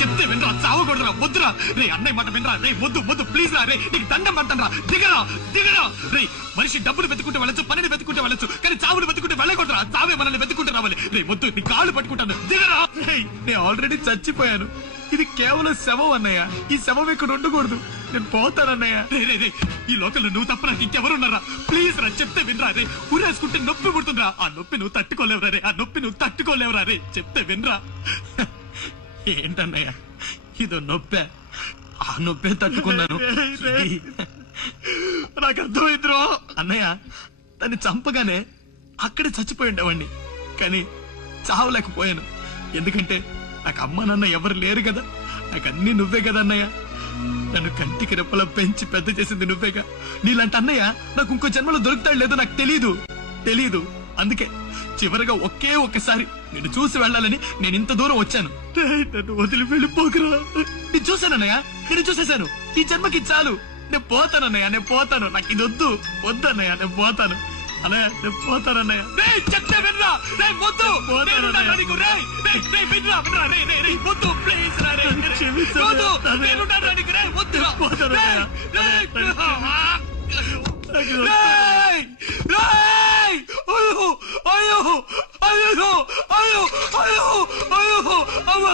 చెప్తే వినరా, చావకూడదురా, వద్దురా రే, అన్నయ్య మాట వినరా రే, వద్దు ప్లీజ్ రా రే, నీకు దండం పడతాను దిగరా రే. మనిషి డబ్బులు వెతుకుంటే వెళ్ళొచ్చు, పనిని వెతుకుంటే వెళ్ళొచ్చు, కానీ చావులు వెతుకుంటే వెళ్ళకూడదురా. చావే మనల్ని వెతుకుంటే రావాలి రే. వద్దు, నీ కాళ్ళు పట్టుకుంటాను, దిగరా. నేను ఆల్రెడీ చచ్చిపోయాను, ఇది కేవలం శవం అన్నయ్య. ఈ శవం ఇక్కడ ఉండకూడదు, నేను పోతానన్నయ్య. రే ఈ లోకల్లో నువ్వు తప్ప నాకు ఇంకెవరున్నారా? ప్లీజ్ రా, చెప్తే వినరా రే. ఊరేసుకుంటే నొప్పి పుడుతుందిరా, ఆ నొప్పి నువ్వు తట్టుకోలేవురా రే, ఆ నొప్పి నువ్వు తట్టుకోలేవురా రే. చెప్తే వినరా. ఏంటన్నయ్య ఇదో నొప్పే, ఆ నొప్పే తట్టుకున్నాను. నాకు అర్థమైందిరా అన్నయ్య. దాన్ని చంపగానే అక్కడే చచ్చిపోయి ఉండేవాడిని, కానీ చావలేకపోయాను. ఎందుకంటే నాకు అమ్మ నాన్న ఎవరు లేరు కదా, నాకు అన్ని నువ్వే కదా అన్నయ్య. నన్ను కంటికి రెప్పలా పెంచి పెద్ద చేసింది నువ్వేగా. నీలాంటి అన్నయ్య నాకు ఇంకో జన్మలో దొరుకుతాడు లేదో నాకు తెలీదు. అందుకే చివరిగా ఒక్కసారి నేను చూసి వెళ్ళాలని నేను ఇంత దూరం వచ్చాను. నన్ను వదిలి వెళ్ళిపోకురా. నేను చూశానన్నయ్య, నేను చూసేశాను. ఈ జన్మకి చాలు, నేను పోతాను. నాకు ఇది వద్దన్నయ్య, నేను పోతాను అన్నయ్య, నేను పోతానన్నయ్య. చెప్తే వినరా, వద్దు ప్లీజ్ అయ్యో